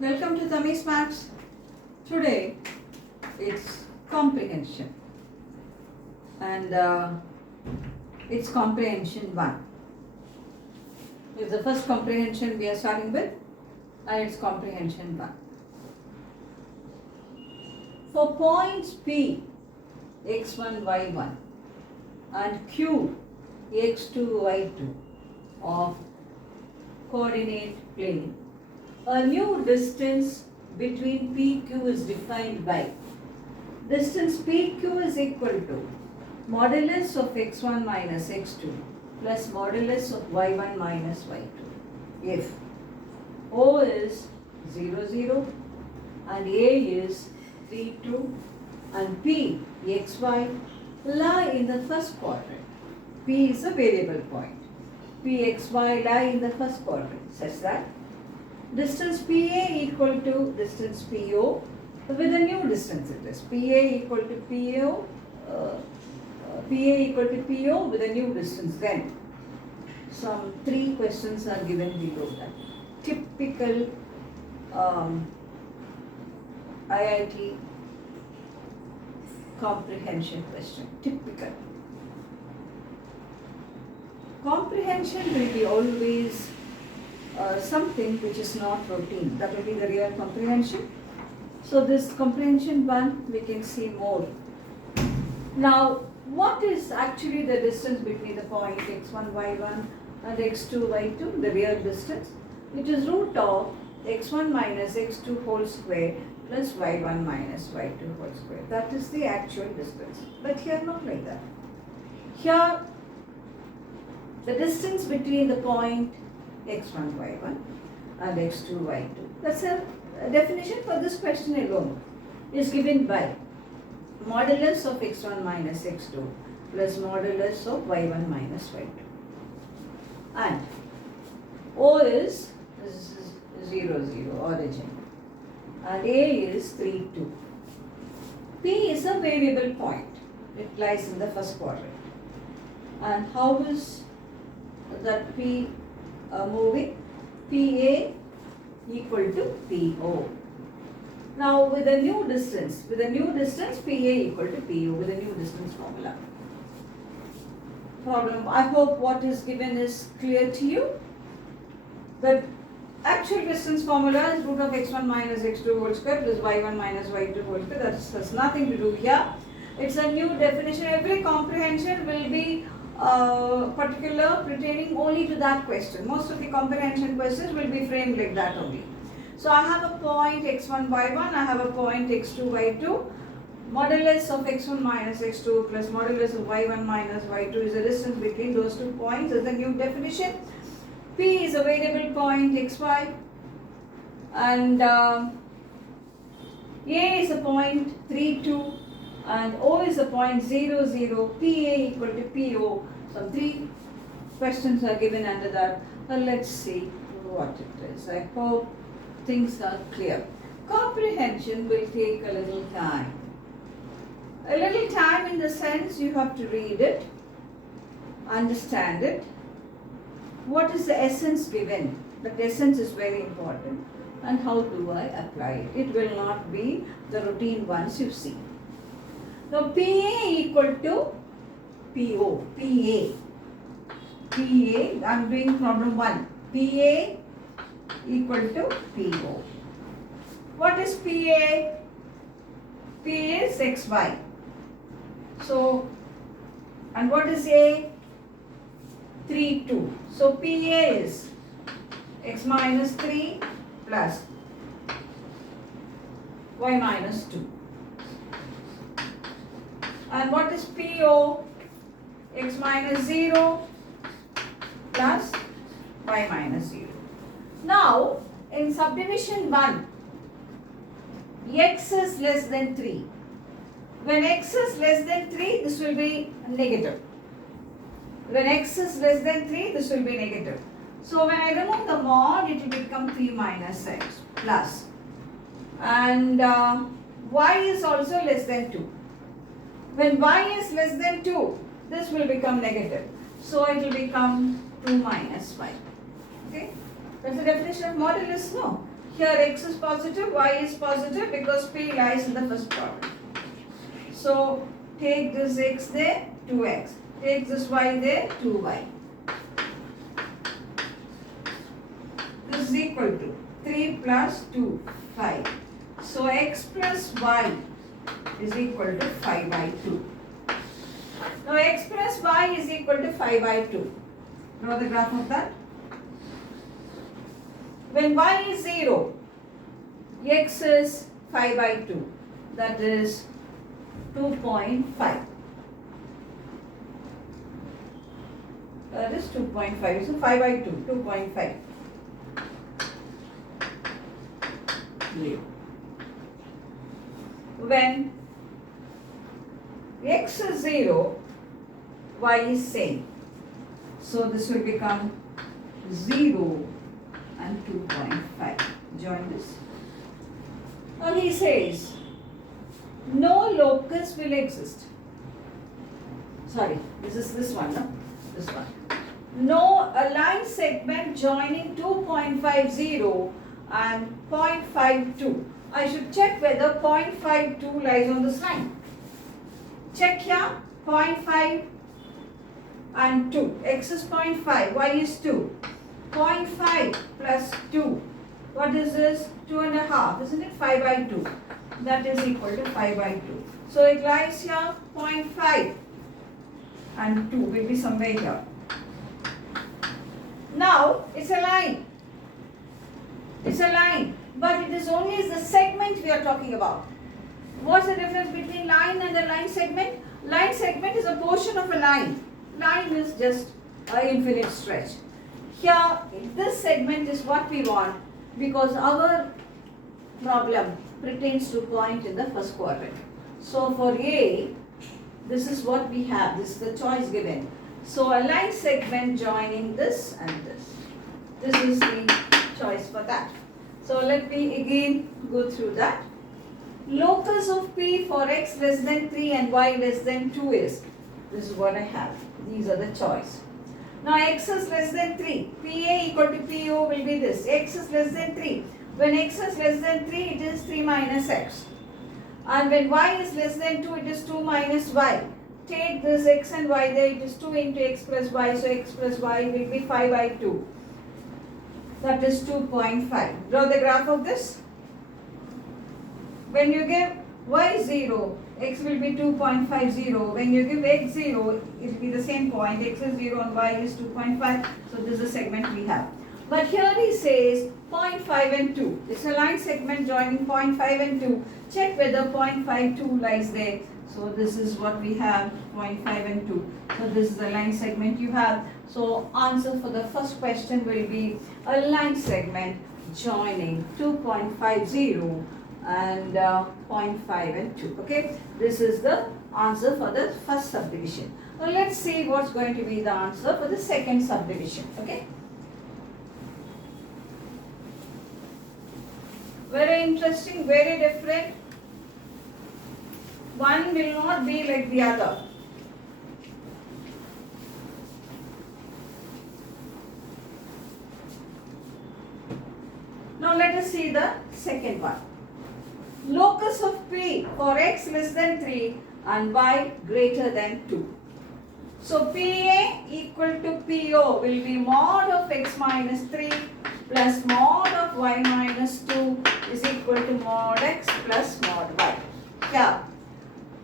Welcome to Tammy's Maths. Today it's comprehension and it's comprehension 1. It's the first comprehension we are starting with and it's comprehension 1. For points P, x1, y1 and Q, x2, y2 of coordinate plane, a new distance between PQ is defined by distance PQ is equal to modulus of x1 minus x2 plus modulus of y1 minus y2 if O is 0, 0 and A is 3, 2 and P, xy lie in the first quadrant. P is a variable point. P, xy lie in the first quadrant such that distance PA equal to distance PO with a new distance it is. PA equal to PO, PA equal to PO with a new distance. Then some 3 questions are given below that. Typical IIT comprehension question. Typical. Comprehension will be always something which is not routine. That will be the real comprehension. So this comprehension 1 we can see more. Now what is actually the distance between the point x1, y1 and x2, y2? The real distance. It is root of x1 minus x2 whole square plus y1 minus y2 whole square. That is the actual distance. But here not like that. Here the distance between the point x1, y1 and x2, y2. That's a definition for this question alone. Is given by modulus of x1 minus x2 plus modulus of y1 minus y2. And O is 0, 0 origin and A is 3, 2. P is a variable point. It lies in the first quadrant. And how is that P moving? PA equal to PO. Now with a new distance, PA equal to PO with a new distance formula. Problem, I hope what is given is clear to you. The actual distance formula is root of x1 minus x2 whole square plus y1 minus y2 whole square. That has nothing to do here. It's a new definition. Every comprehension will be particular pertaining only to that question. Most of the comprehension questions will be framed like that only. So I have a point x1, y1, I have a point x2, y2. Modulus of x1 minus x2 plus modulus of y1 minus y2 is the distance between those 2 points. Is the new definition. P is a variable point xy and A is a point 3, 2 and O is a point 0, 0, PA equal to PO. Some 3 questions are given under that. Let's see what it is. I hope things are clear. Comprehension will take a little time. A little time in the sense you have to read it, understand it. What is the essence given? That essence is very important. And how do I apply it? It will not be the routine ones you see. Now PA equal to PO. PA. I am doing problem 1. PA equal to PO. What is PA? PA is xy. So, and what is A? 3, 2. So PA is x minus 3 plus y minus 2. And what is PO? X minus 0 plus y minus 0. Now, in subdivision 1, x is less than 3. When x is less than 3, this will be negative. When x is less than 3, this will be negative. So, when I remove the mod, it will become 3 minus x plus. And y is also less than 2. When y is less than 2, this will become negative. So, it will become 2 minus y. Okay. That's the definition of modulus, no? Here x is positive, y is positive because p lies in the first quadrant. So take this x there, 2x. Take this y there, 2y. This is equal to 3 plus 2, 5. So x plus y is equal to 5 by 2. Now x plus y is equal to 5 by 2. Draw the graph of that. When y is 0, x is 5 by 2. That is 2.5. That is 2.5. So 5 by 2, 2.5. When x is 0, y is same. So this will become 0 and 2.5. Join this. Now he says, no locus will exist. Sorry, this is this one, no? This one. No aligned segment joining 2.50 and 0.52. I should check whether 0.52 lies on this line. Check here, 0.5 and 2. X is 0.5, y is 2. 0.5 plus 2. What is this? 2.5, isn't it? 5 by 2. That is equal to 5 by 2. So it lies here 0.5 and 2 will be somewhere here. Now it's a line. It's a line, but it is only the segment we are talking about. What's the difference between line and a line segment? Line segment is a portion of a line. Line is just an infinite stretch. Here, this segment is what we want because our problem pertains to point in the first quadrant. So for A, this is what we have. This is the choice given. So a line segment joining this and this. This is the choice for that. So let me again go through that. Locus of P for x less than 3 and y less than 2 is, this is what I have. These are the choice. Now x is less than 3. PA equal to PO will be this. X is less than 3. When x is less than 3, it is 3 minus x. And when y is less than 2, it is 2 minus y. Take this x and y there, it is 2 into x plus y. So x plus y will be 5 by 2. That is 2.5. Draw the graph of this. When you give y 0, x will be 2.50. When you give x 0, it will be the same point. X is 0 and y is 2.5. So this is the segment we have. But here he says 0.5 and 2. It's a line segment joining 0.5 and 2. Check whether 0.52 lies there. So this is what we have, 0.5 and 2. So this is the line segment you have. So answer for the first question will be a line segment joining 2.50 and 0.5 and 2. Okay, this is the answer for the first subdivision. Now let's see what's going to be the answer for the second subdivision. Okay, very interesting, very different. One will not be like the other. Now let us see the second one. Locus of P for x less than 3 and y greater than 2. So PA equal to PO will be mod of x minus 3 plus mod of y minus 2 is equal to mod x plus mod y. Yeah.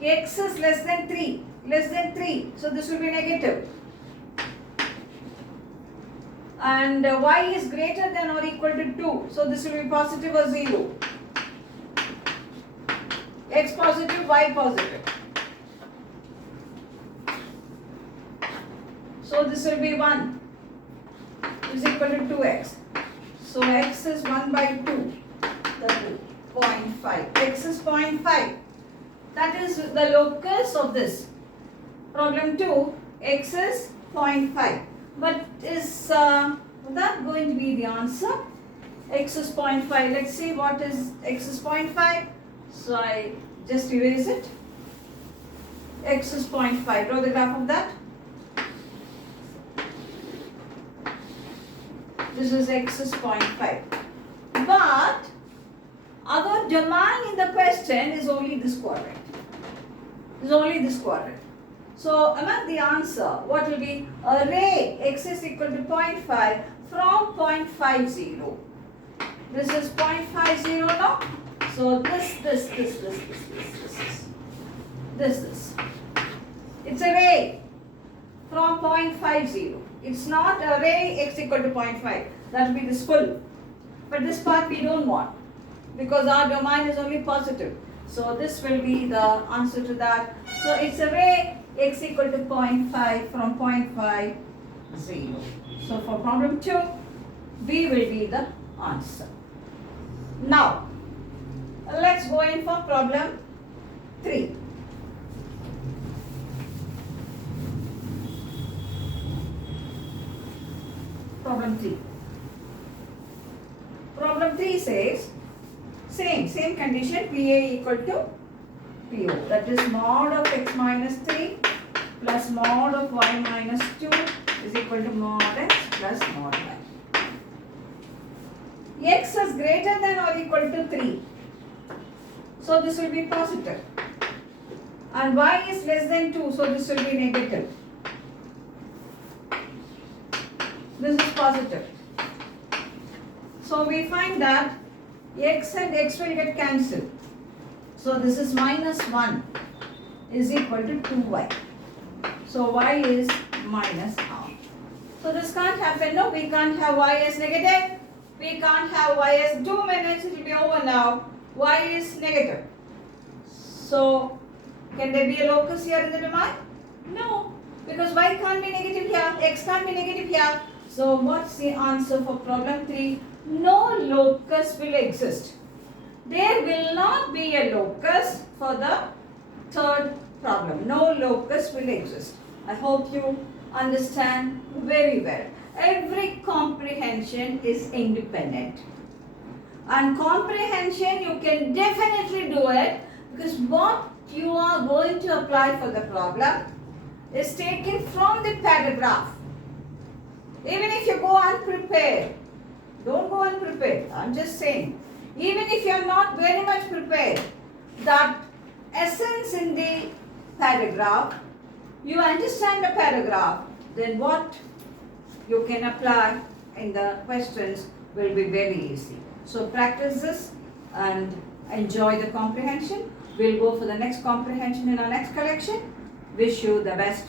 X is less than 3. So this will be negative. And y is greater than or equal to 2. So this will be positive or 0. X positive, y positive. So this will be 1 is equal to 2x. So x is 1 by 2. That is 0.5. X is 0.5. That is the locus of this. Problem 2, x is 0.5. But is that going to be the answer? X is 0.5. Let's see what is x is 0.5. So I just erase it. X is 0.5. Draw the graph of that. This is x is 0.5. But our domain in the question is only this quadrant. Is only this quadrant. So among the answer, what will be? Array x is equal to 0.5 from 0.50. This is 0.50 now. So this. It's array from 0.50. It's not array x equal to 0.5. That will be this full. But this part we don't want because our domain is only positive. So this will be the answer to that. So it's array x equal to 0.5 from 0.50. So for problem 2, B will be the answer. Now, let's go in for problem 3. Problem 3. Problem 3 says, same condition, PA equal to PO. That is mod of x minus 3 plus mod of y minus 2 is equal to mod x plus mod y. X is greater than or equal to 3. So this will be positive. And y is less than 2. So this will be negative. This is positive. So we find that x and x will get cancelled. So this is minus 1 is equal to 2y. So y is minus half. So this can't happen. No, we can't have y as negative. We can't have y as 2 minutes. It will be over now. Y is negative. So can there be a locus here in the domain? No, because y can't be negative here. X can't be negative here. So what's the answer for problem 3? No locus will exist. There will not be a locus for the third problem. No locus will exist. I hope you understand very well. Every comprehension is independent. And comprehension you can definitely do it because what you are going to apply for the problem is taken from the paragraph. Even if you go unprepared, don't go unprepared. I'm just saying, even if you are not very much prepared, that essence in the paragraph, you understand the paragraph, then what you can apply in the questions will be very easy. So practice this and enjoy the comprehension. We'll go for the next comprehension in our next collection. Wish you the best.